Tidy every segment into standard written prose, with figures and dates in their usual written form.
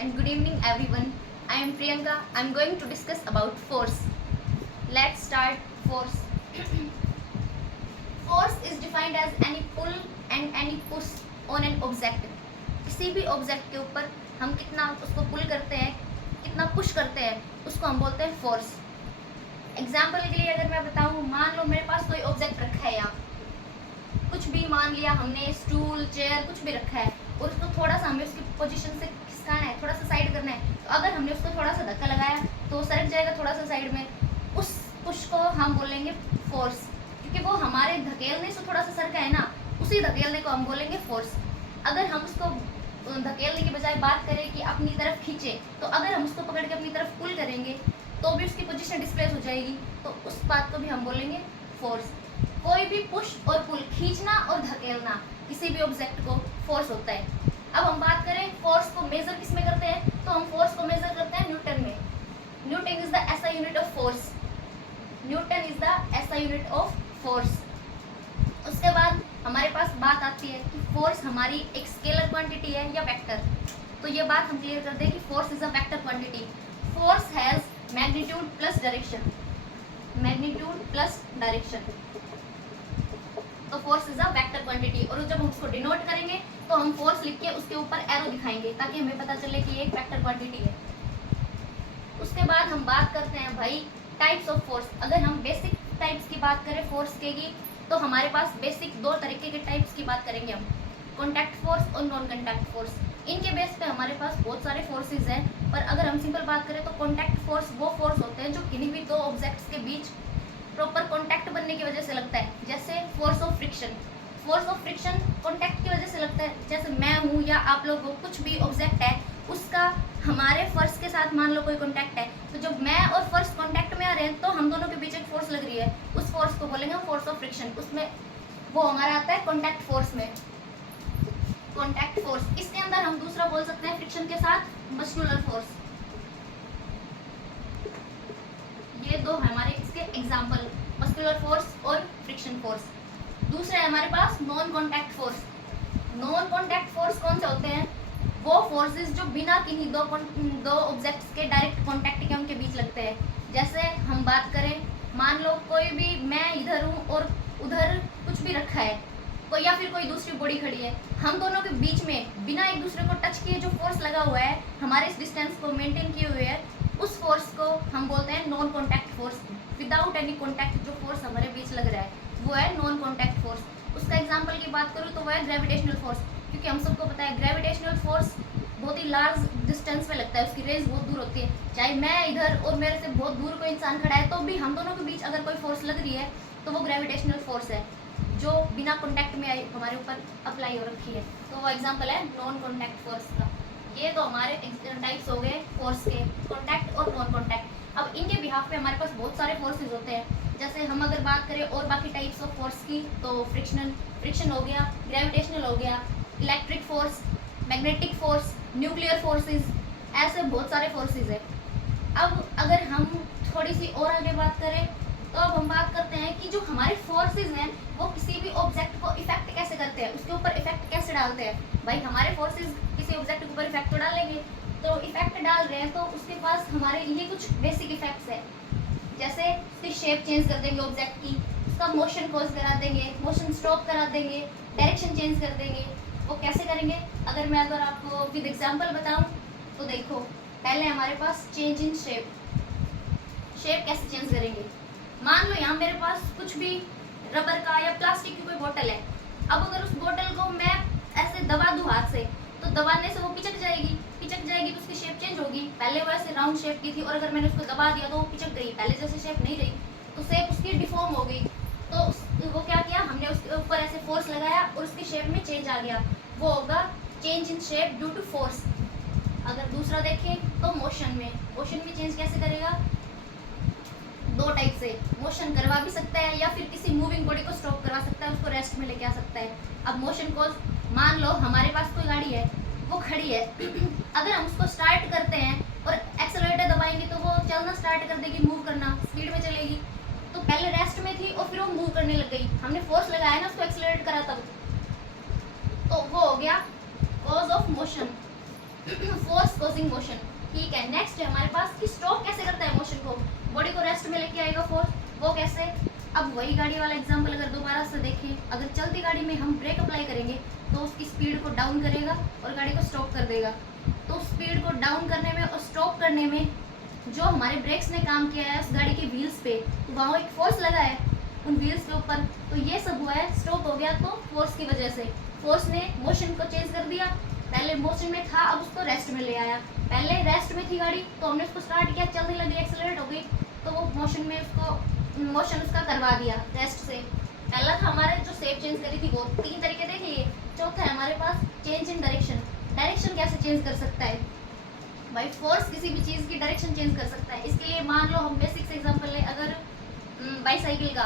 and good evening everyone. I am Priyanka. I am going to discuss about force. Let's start force. Force is defined as any pull and any push on an object. किसी भी object के ऊपर हम कितना उसको पुल करते हैं, कितना पुश करते हैं, उसको हम बोलते हैं फोर्स. एग्जाम्पल के लिए अगर मैं बताऊँ, मान लो मेरे पास कोई ऑब्जेक्ट रखा है, यहाँ कुछ भी मान लिया हमने, स्टूल, चेयर, कुछ भी रखा है और उसको थोड़ा सा हमें उसकी पोजीशन से खिसकाना है, थोड़ा सा साइड करना है. तो अगर हमने उसको थोड़ा सा धक्का लगाया तो वो सरक जाएगा थोड़ा सा साइड में. उस पुश को हम बोलेंगे फोर्स, क्योंकि वो हमारे धकेलने से थोड़ा सा सरका है ना, उसी धकेलने को हम बोलेंगे फोर्स. अगर हम उसको धकेलने की बजाय बात करें कि अपनी तरफ खींचे, तो अगर हम उसको पकड़ के अपनी तरफ पुल करेंगे तो भी उसकी पोजीशन डिस्प्लेस हो जाएगी, तो उस बात को भी हम बोलेंगे फोर्स. कोई भी पुश और पुल, खींचना और धकेलना, किसी भी ऑब्जेक्ट को फोर्स होता है. अब हम बात करें फोर्स को मेजर किस में करते हैं, तो हम फोर्स को मेजर करते हैं न्यूटन में. Newton is the SI unit of force. Newton is the SI unit of force. उसके बाद हमारे पास बात आती है कि फोर्स हमारी एक स्केलर क्वांटिटी है या वेक्टर. तो ये बात हम क्लियर कर दें कि force is a vector quantity. Force has magnitude plus direction. Magnitude plus direction. तो force is a vector quantity, और जब हम उसको डिनोट करेंगे तो हम फोर्स लिख के उसके ऊपर एरो दिखाएंगे ताकि हमें पता चले कि ये एक वेक्टर क्वांटिटी है. उसके बाद हम बात करते हैं भाई टाइप्स ऑफ फोर्स. अगर हम बेसिक टाइप्स की बात करें फोर्स के की, तो हमारे पास बेसिक दो तरीके के टाइप्स की बात करेंगे हम, कॉन्टैक्ट फोर्स और नॉन कॉन्टैक्ट फोर्स. इनके बेस पे हमारे पास बहुत सारे फोर्सेज हैं, पर अगर हम सिंपल बात करें तो कॉन्टैक्ट फोर्स वो फोर्स होते हैं जो किन्हीं भी दो ऑब्जेक्ट्स के बीच प्रॉपर कॉन्टैक्ट बनने की वजह से लगता है. जैसे force of friction. Force of friction contact की वजह से लगता है. जैसे मैं हूँ या आप लोग हो, कुछ भी ऑब्जेक्ट है, उसका हमारे फर्श के साथ मान लो कोई कॉन्टैक्ट है, तो जब मैं और फर्श कॉन्टैक्ट में आ रहे हैं तो हम दोनों के बीच एक फोर्स लग रही है. उस फोर्स को बोलेंगे हम फोर्स ऑफ फ्रिक्शन. उसमें वो हमारा आता है कॉन्टैक्ट फोर्स में. Contact force. इसके अंदर हम दूसरा बोल सकते हैं फ्रिक्शन के साथ मस्कुलर फोर्स. ये दो हमारे इसके एग्जाम्पल, मस्कुलर फोर्स और फ्रिक्शन फोर्स. दूसरा है हमारे पास non contact force. Non contact force कौन से होते हैं? वो फोर्सेस जो बिना किन्हीं दो ऑब्जेक्ट्स के डायरेक्ट कॉन्टैक्ट के उनके बीच लगते हैं. जैसे हम बात करें, मान लो कोई भी, मैं इधर हूँ और उधर कुछ भी रखा है, कोई या फिर कोई दूसरी बॉडी खड़ी है, हम दोनों के बीच में बिना एक दूसरे को टच किए जो फोर्स लगा हुआ है, हमारे इस डिस्टेंस को मेंटेन किए हुए है, उस फोर्स को हम बोलते हैं non contact force. Without any contact जो फोर्स हमारे बीच लग रहा है वो है नॉन कॉन्टैक्ट फोर्स. उसका एग्जांपल की बात करूँ तो वो है ग्रेविटेशनल फोर्स, क्योंकि हम सबको पता है ग्रेविटेशनल फोर्स बहुत ही लार्ज डिस्टेंस में लगता है, उसकी रेंज बहुत दूर होती है. चाहे मैं इधर और मेरे से बहुत दूर कोई इंसान खड़ा है, तो भी हम दोनों के बीच अगर कोई फोर्स लग रही है तो वो ग्रेविटेशनल फोर्स है, जो बिना कॉन्टैक्ट में आई हमारे ऊपर अप्लाई हो रखी है. तो वो एग्जाम्पल है नॉन कॉन्टैक्ट फोर्स का. ये तो हमारे टाइप्स हो गए फोर्स के, कॉन्टैक्ट और नॉन कॉन्टैक्ट. अब इनके बिहाफ पे हमारे पास बहुत सारे फोर्सेज होते हैं. जैसे हम अगर बात करें और बाकी टाइप्स ऑफ फोर्स की, तो फ्रिक्शन हो गया, ग्रेविटेशनल हो गया, electric force, magnetic force, nuclear forces, ऐसे बहुत सारे फोर्सेज है. अब अगर हम थोड़ी सी और आगे बात करें, तो अब हम बात करते हैं कि जो हमारे फोर्सेज हैं वो किसी भी ऑब्जेक्ट को इफेक्ट कैसे करते हैं, उसके ऊपर इफेक्ट कैसे डालते हैं. भाई हमारे फोर्सेज किसी ऑब्जेक्ट के ऊपर इफेक्ट तो डालेंगे, तो इफेक्ट डाल रहे हैं तो उसके पास हमारे लिए कुछ बेसिक इफेक्ट्स है. जैसे उसकी शेप चेंज कर देंगे ऑब्जेक्ट की, उसका मोशन कॉज करा देंगे, मोशन स्टॉप करा देंगे, डायरेक्शन चेंज कर देंगे. वो कैसे करेंगे, अगर आपको विद एग्जांपल बताऊं तो देखो, पहले हमारे पास चेंज इन शेप. शेप कैसे चेंज करेंगे, मान लो यहाँ मेरे पास कुछ भी रबर का या प्लास्टिक की कोई बोतल है. अब अगर उस बोतल को मैं ऐसे दबा दूँ हाथ से, तो दबाने से वो पिचक जाएगी तो उसकी शेप चेंज होगी. पहले वो ऐसे राउंड शेप की थी और अगर मैंने उसको दबा दिया तो वो पिचक गई, पहले जैसे शेप नहीं रही, तो शेप उसकी डिफॉर्म हो गई. तो वो क्या किया हमने, उसके ऊपर ऐसे फोर्स लगाया और उसकी शेप में चेंज आ गया. वो होगा change in shape due to force. अगर दूसरा देखें तो मोशन में चेंज कैसे करेगा, दो टाइप से. मोशन करवा भी सकता है या फिर किसी मूविंग बॉडी को स्टॉप करवा सकता है, उसको रेस्ट में लेके आ सकता है. अब मोशन कॉज, मान लो हमारे पास कोई गाड़ी है, वो खड़ी है, अगर हम उसको स्टार्ट करते हैं और एक्सेलरेटर दबाएंगे तो वो चलना स्टार्ट कर देगी, मूव करना, स्पीड में चलेगी. तो पहले रेस्ट में थी और फिर वो मूव करने लग गई, हमने फोर्स लगाया ना उसको एक्सेलरेट करा तब, तो वो हो गया cause of motion. Force causing motion. ठीक है, नेक्स्ट है हमारे पास कि स्टॉप कैसे करता है मोशन को, बॉडी को रेस्ट में लेके आएगा फोर्स, वो कैसे। अब वही गाड़ी वाला एग्जांपल अगर दोबारा से देखें, अगर चलती गाड़ी में हम ब्रेक अप्लाई करेंगे तो उसकी स्पीड को डाउन करेगा और गाड़ी को स्टॉप कर देगा। तो स्पीड को डाउन करने में और स्टॉप करने में जो हमारे ब्रेक्स ने काम किया है उस गाड़ी के व्हील्स पे, तो वहाँ एक फोर्स लगा है उन व्हील्स के ऊपर, तो ये सब हुआ है, स्टॉप हो गया तो फोर्स की वजह से। फोर्स ने मोशन को चेंज कर दिया, पहले मोशन में था अब उसको रेस्ट में ले आया। पहले रेस्ट में थी गाड़ी तो हमने उसको स्टार्ट किया, चलने लगी, एक्सेलरेट हो गई, तो वो मोशन उसका करवा दिया रेस्ट से। पहला था हमारे जो शेप चेंज करी थी वो 3 तरीके देख लिए। चौथा है हमारे पास चेंज इन डायरेक्शन। डायरेक्शन कैसे चेंज कर सकता है भाई, फोर्स किसी भी चीज़ की डायरेक्शन चेंज कर सकता है। इसके लिए मान लो हम बेसिक से एग्जांपल लें, अगर बाईसाइकिल का,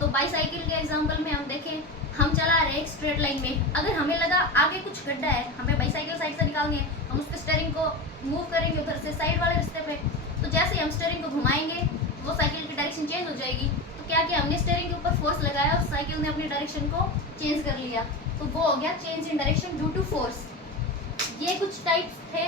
तो बाईसाइकिल के एग्जांपल में हम देखें, हम चला रहे हैं स्ट्रेट लाइन में, अगर हमें लगा आगे कुछ गड्ढा है, हमें बाईसाइकिल साइड से निकालनी है, हम उसके स्टीयरिंग को मूव करेंगे उधर से साइड वाले रास्ते पे, तो जैसे ही हम स्टीयरिंग को घुमाएंगे वो साइकिल की डायरेक्शन चेंज हो जाएगी। तो क्या किया हमने, स्टीयरिंग के ऊपर फोर्स लगाया और साइकिल ने अपनी डायरेक्शन को चेंज कर लिया, तो वो हो गया change in direction due to force. ये कुछ टाइप्स थे,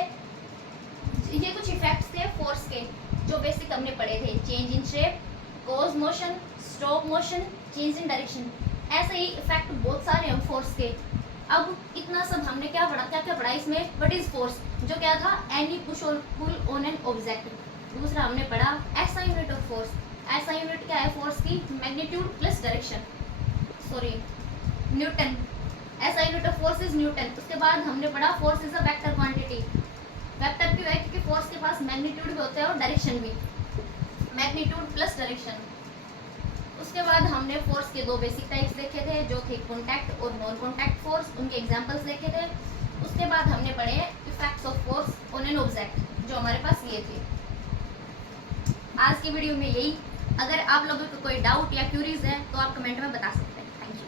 ये कुछ इफेक्ट्स थे फोर्स के जो बेसिक हमने पढ़े थे, change in shape, cause motion, stop motion, change in direction. ऐसे ही इफेक्ट बहुत सारे हैं फोर्स के। अब इतना सब हमने क्या पढ़ा इसमें, व्हाट इज फोर्स, जो क्या था, एनी पुश और पुल ऑन एन ऑब्जेक्ट। दूसरा हमने पढ़ा SI unit of force, SI unit क्या है फोर्स की, magnitude plus direction, sorry newton, SI unit of force is newton. उसके बाद हमने पढ़ा force is a vector quantity. Vector क्यों है, क्योंकि फोर्स के पास मैग्नीट्यूड भी होता है और डायरेक्शन भी, मैग्नीट्यूड प्लस डायरेक्शन। उसके बाद हमने फोर्स के 2 बेसिक टाइप्स देखे थे जो थे कॉन्टैक्ट और नॉन कॉन्टैक्ट फोर्स, उनके एग्जांपल्स देखे थे। उसके बाद हमने पढ़े effects of force on an object जो हमारे पास ये थे। आज की वीडियो में यही। अगर आप लोगों को कोई डाउट या क्यूरीज है तो आप कमेंट में बता सकते हैं।